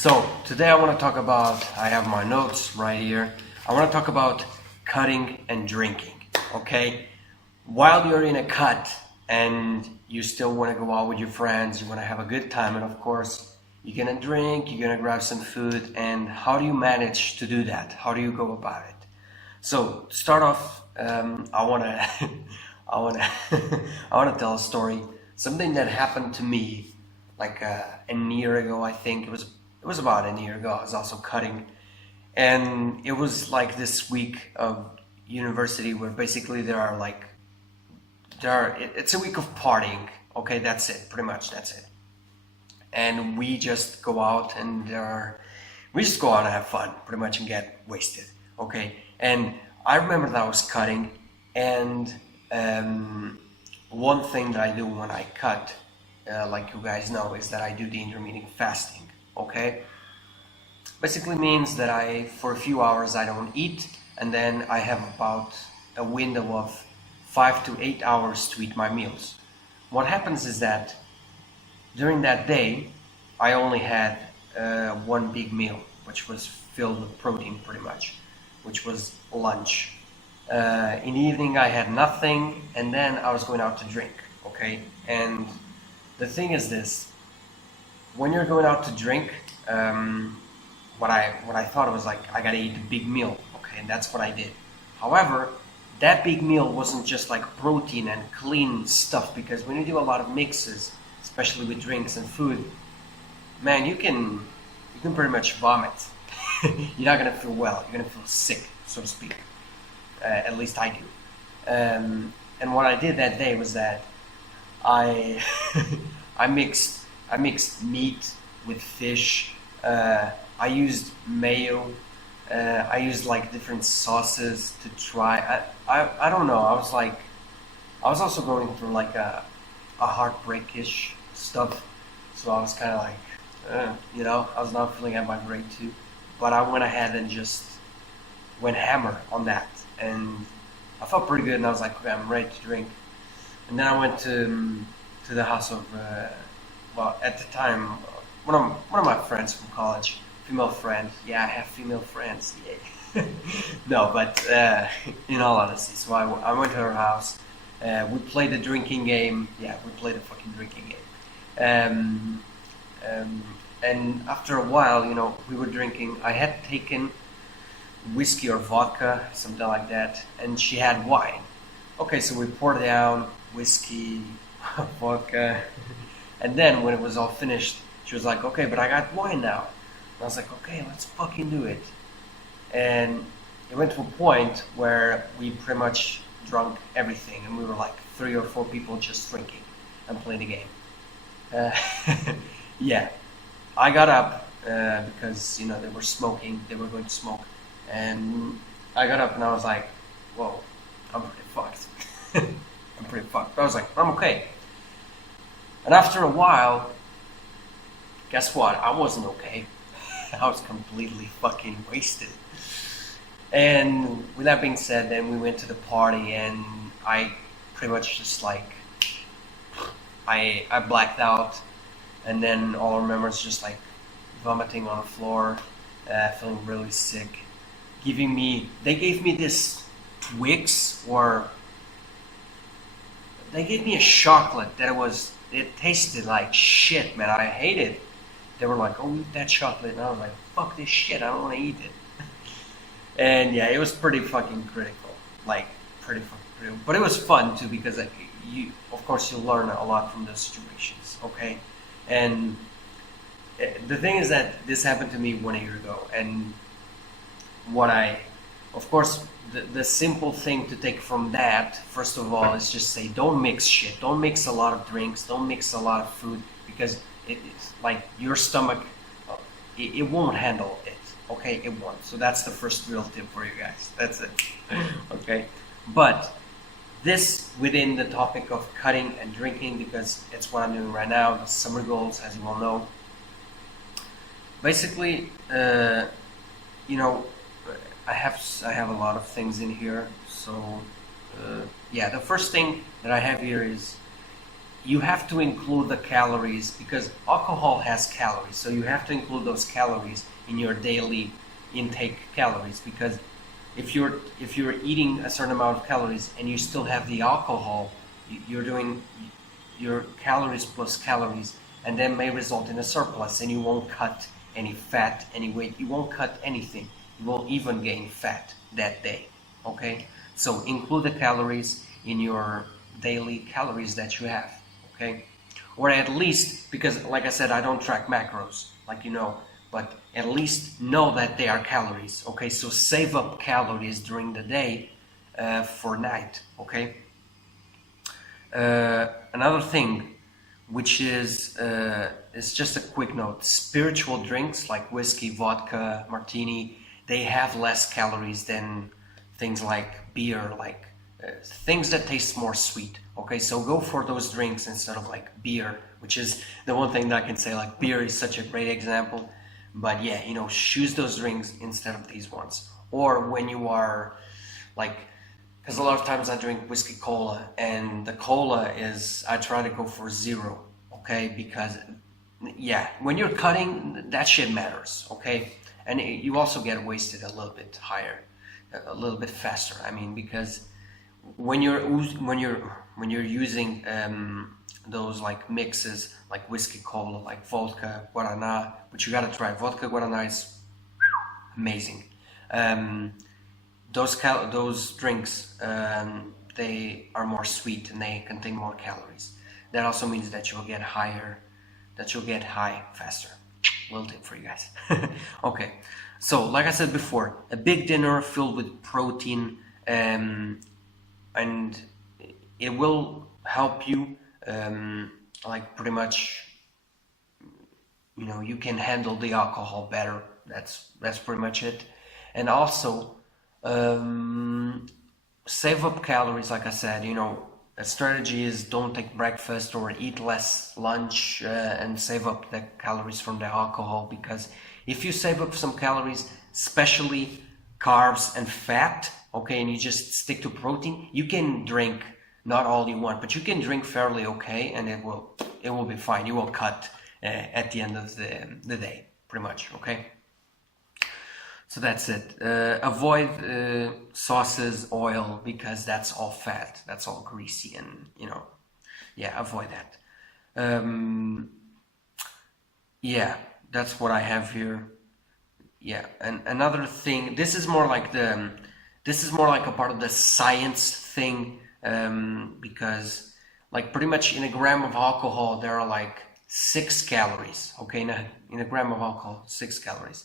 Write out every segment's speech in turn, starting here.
So today I want to talk about, I have my notes right here. I want to talk about cutting and drinking, okay? While you're in a cut and you still want to go out with your friends, you want to have a good time, and of course, you're going to drink, you're going to grab some food, and how do you manage to do that? How do you go about it? So to start off, I want to, I want to, I want to tell a story, something that happened to me like a year ago. I think it was about a year ago. I was also cutting, and it was like this week of university where basically it's a week of partying. Okay, that's it, pretty much that's it. And we just go out and we just go out and have fun, pretty much, and get wasted. Okay, and I remember that I was cutting, and one thing that I do when I cut, like you guys know, is that I do the intermittent fasting. Okay, basically means that for a few hours I don't eat, and then I have about a window of 5 to 8 hours to eat my meals. What happens is that during that day I only had one big meal, which was filled with protein, pretty much, which was lunch. In the evening I had nothing, and then I was going out to drink. Okay, and the thing is this: when you're going out to drink, what I thought was like, I gotta eat a big meal, okay, and that's what I did. However, that big meal wasn't just like protein and clean stuff, because when you do a lot of mixes, especially with drinks and food, man, you can pretty much vomit. You're not gonna feel well. You're gonna feel sick, so to speak. At least I do. And what I did that day was that I I mixed meat with fish. I used mayo. I used like different sauces to try. I don't know. I was also going through like a heartbreakish stuff. So I was kind of like, I was not feeling at my grade too. But I went ahead and just went hammer on that, and I felt pretty good. And I was like, okay, I'm ready to drink. And then I went to the house of, well, at the time, one of my friends from college, female friend. Yeah, I have female friends. Yeah. No, but in all honesty, so I went to her house. We played the drinking game. Yeah, we played the fucking drinking game. Um, and after a while, we were drinking. I had taken whiskey or vodka, something like that, and she had wine. Okay, so we poured down whiskey, vodka, and then when it was all finished, she was like, "Okay, but I got wine now." And I was like, "Okay, let's fucking do it." And it went to a point where we pretty much drunk everything, and we were like 3 or 4 people just drinking and playing the game. Uh, yeah, I got up because they were smoking. They were going to smoke, and I got up and I was like, "Whoa, I'm pretty fucked." I'm pretty fucked. But I was like, "I'm okay." And after a while, guess what? I wasn't okay. I was completely fucking wasted. And with that being said, then we went to the party, and I pretty much just like I blacked out, and then all I remember is just like vomiting on the floor, feeling really sick. They gave me this Twix, or they gave me a chocolate that it tasted like shit, man. I hated it. They were like, "Oh, eat that chocolate," and I was like, "Fuck this shit, I don't want to eat it." And yeah, it was pretty fucking critical, like pretty fucking critical. But it was fun too, because like of course, you learn a lot from those situations. Okay, and the thing is that this happened to me 1 year ago, and of course, the simple thing to take from that, first of all, is just say, don't mix shit. Don't mix a lot of drinks. Don't mix a lot of food, because it's like your stomach, it won't handle it. Okay, it won't. So that's the first real tip for you guys. That's it. Okay, but this within the topic of cutting and drinking, because it's what I'm doing right now. The summer goals, as you all know. Basically, you know, I have a lot of things in here. So yeah, the first thing that I have here is you have to include the calories because alcohol has calories. So you have to include those calories in your daily intake calories because if you're eating a certain amount of calories and you still have the alcohol, you're doing your calories plus calories, and that may result in a surplus, and you won't cut any fat, any weight. You won't cut anything. You won't even gain fat that day. Okay, so include the calories in your daily calories that you have. Okay, or at least, because like I said, I don't track macros, like you know, but at least know that they are calories. Okay, so save up calories during the day for night. Okay. Another thing, which is just a quick note: spiritual drinks like whiskey, vodka, martini, they have less calories than things like beer, like things that taste more sweet. Okay, so go for those drinks instead of like beer, which is the one thing that I can say. Like beer is such a great example, but yeah, you know, choose those drinks instead of these ones. Or when you are like, because a lot of times I drink whiskey cola, and the cola is, I try to go for zero, okay? Because yeah, when you're cutting, that shit matters, okay? And you also get wasted a little bit higher, a little bit faster. I mean, because when you're using those like mixes like whiskey cola, like vodka guarana, which you gotta try. Vodka guarana is amazing. Um, those drinks, they are more sweet and they contain more calories. That also means that you'll get high faster. Little tip for you guys. Okay, so like I said before, a big dinner filled with protein, and it will help you, like pretty much, you know, you can handle the alcohol better. That's pretty much it. And also, um, save up calories. Like I said, you know, a strategy is don't take breakfast or eat less lunch, and save up the calories from the alcohol, because if you save up some calories, especially carbs and fat, okay, and you just stick to protein, you can drink not all you want, but you can drink fairly okay, and it will be fine. You will cut at the end of the day, pretty much. Okay. So that's it. Avoid sauces, oil, because that's all fat. That's all greasy, and you know, yeah, avoid that. Um, yeah, that's what I have here. Yeah, and another thing. This is more like a part of the science thing, because like pretty much in a gram of alcohol there are like 6 calories. Okay, in a gram of alcohol, 6 calories.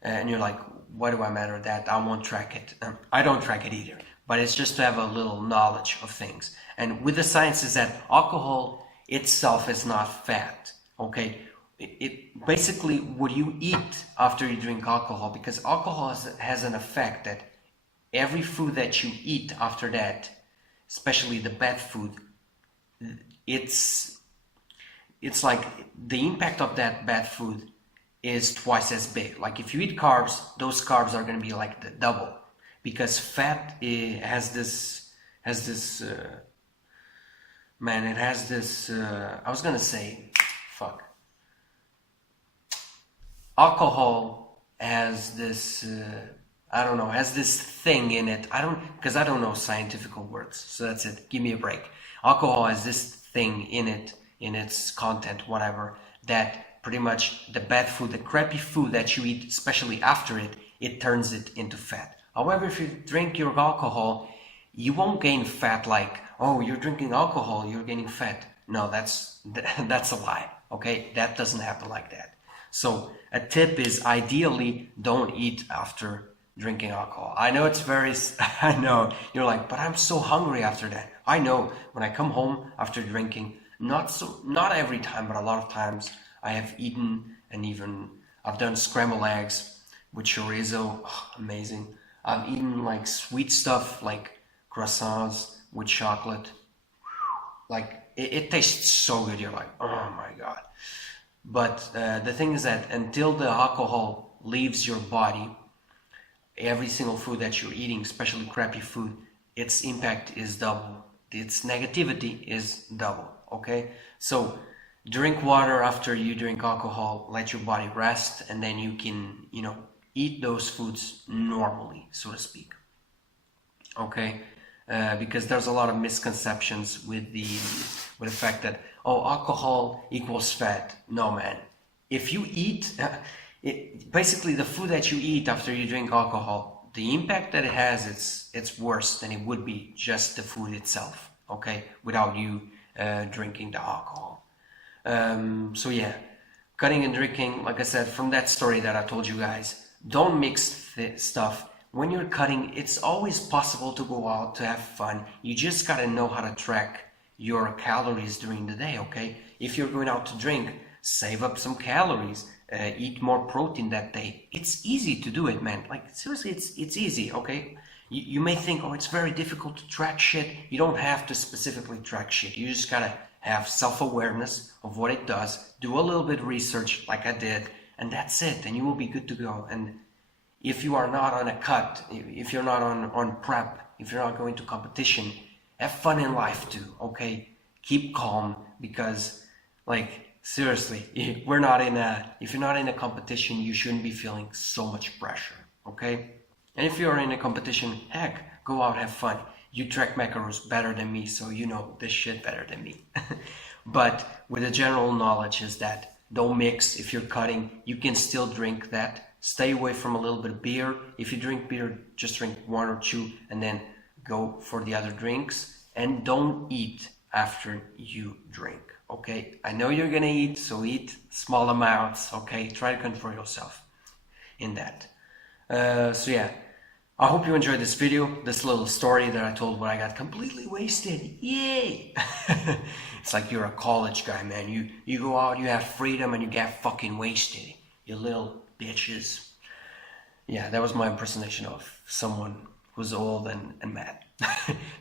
And you're like, why do I matter that? I won't track it. I don't track it either. But it's just to have a little knowledge of things. And with the science is that alcohol itself is not fat. Okay? It basically what you eat after you drink alcohol, because alcohol has an effect that every food that you eat after that, especially the bad food, it's it's like the impact of that bad food is twice as big. Like if you eat carbs, those carbs are going to be like the double, because fat has this man, it has this I was gonna say, fuck, alcohol has this I don't know, has this thing in it. Because I don't know scientific words, so that's it. Give me a break. Alcohol has this thing in it, in its content, whatever, that pretty much the bad food, the crappy food that you eat, especially after it, it turns it into fat. However, if you drink your alcohol, you won't gain fat like, oh, you're drinking alcohol, you're gaining fat. No, that's a lie. Okay, that doesn't happen like that. So a tip is ideally don't eat after drinking alcohol. I know it's very, I know you're like, but I'm so hungry after that. I know when I come home after drinking, not every time, but a lot of times I have eaten, and even I've done scrambled eggs with chorizo, amazing. I've eaten like sweet stuff like croissants with chocolate. Like it tastes so good. You're like, oh my God. But the thing is that until the alcohol leaves your body, every single food that you're eating, especially crappy food, its impact is double. Its negativity is double. okay? So drink water after you drink alcohol, let your body rest, and then you can, eat those foods normally, so to speak, okay? Because there's a lot of misconceptions with the fact that, oh, alcohol equals fat. No, man. If you eat, basically the food that you eat after you drink alcohol, the impact that it has, it's worse than it would be just the food itself, okay, without you drinking the alcohol. So yeah, cutting and drinking, like I said, from that story that I told you guys, don't mix stuff. When you're cutting, it's always possible to go out to have fun. You just gotta know how to track your calories during the day, okay? If you're going out to drink, save up some calories, eat more protein that day. It's easy to do it, man. Like, seriously, it's easy, okay? You may think, oh, it's very difficult to track shit. You don't have to specifically track shit. You just gotta have self-awareness of what it does, do a little bit of research like I did, and that's it, and you will be good to go. And if you are not on a cut, if you're not on prep, if you're not going to competition, have fun in life too, okay? Keep calm, because, like, seriously, if you're not in a competition, you shouldn't be feeling so much pressure, okay? And if you're in a competition, heck, go out, have fun. You track macros better than me, so you know this shit better than me. But with the general knowledge is that don't mix. If you're cutting, you can still drink that. Stay away from a little bit of beer. If you drink beer, just drink one or two and then go for the other drinks. And don't eat after you drink, okay? I know you're gonna eat, so eat small amounts, okay? Try to control yourself in that. So yeah, I hope you enjoyed this video, this little story that I told when I got completely wasted. Yay! It's like you're a college guy, man. You go out, you have freedom, and you get fucking wasted. You little bitches. Yeah, that was my impersonation of someone who's old and mad.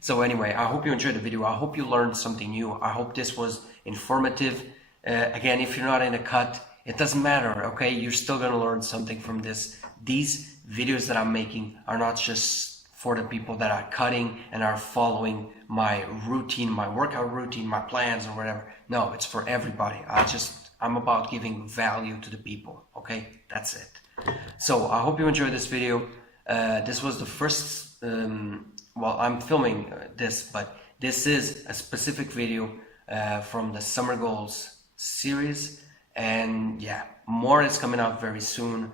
So anyway, I hope you enjoyed the video. I hope you learned something new. I hope this was informative. Again, if you're not in a cut, it doesn't matter, okay? You're still gonna learn something from this. These videos that I'm making are not just for the people that are cutting and are following my routine, my workout routine, my plans or whatever. No, it's for everybody. I'm about giving value to the people, okay? That's it. So I hope you enjoyed this video. This was the first, well, I'm filming this, but this is a specific video from the Summer Goals series. And yeah, more is coming out very soon.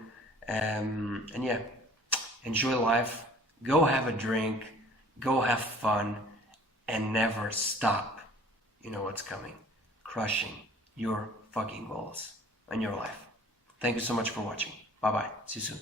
And yeah, enjoy life, go have a drink, go have fun, and never stop. You know what's coming. Crushing your fucking goals and your life. Thank you so much for watching. Bye bye. See you soon.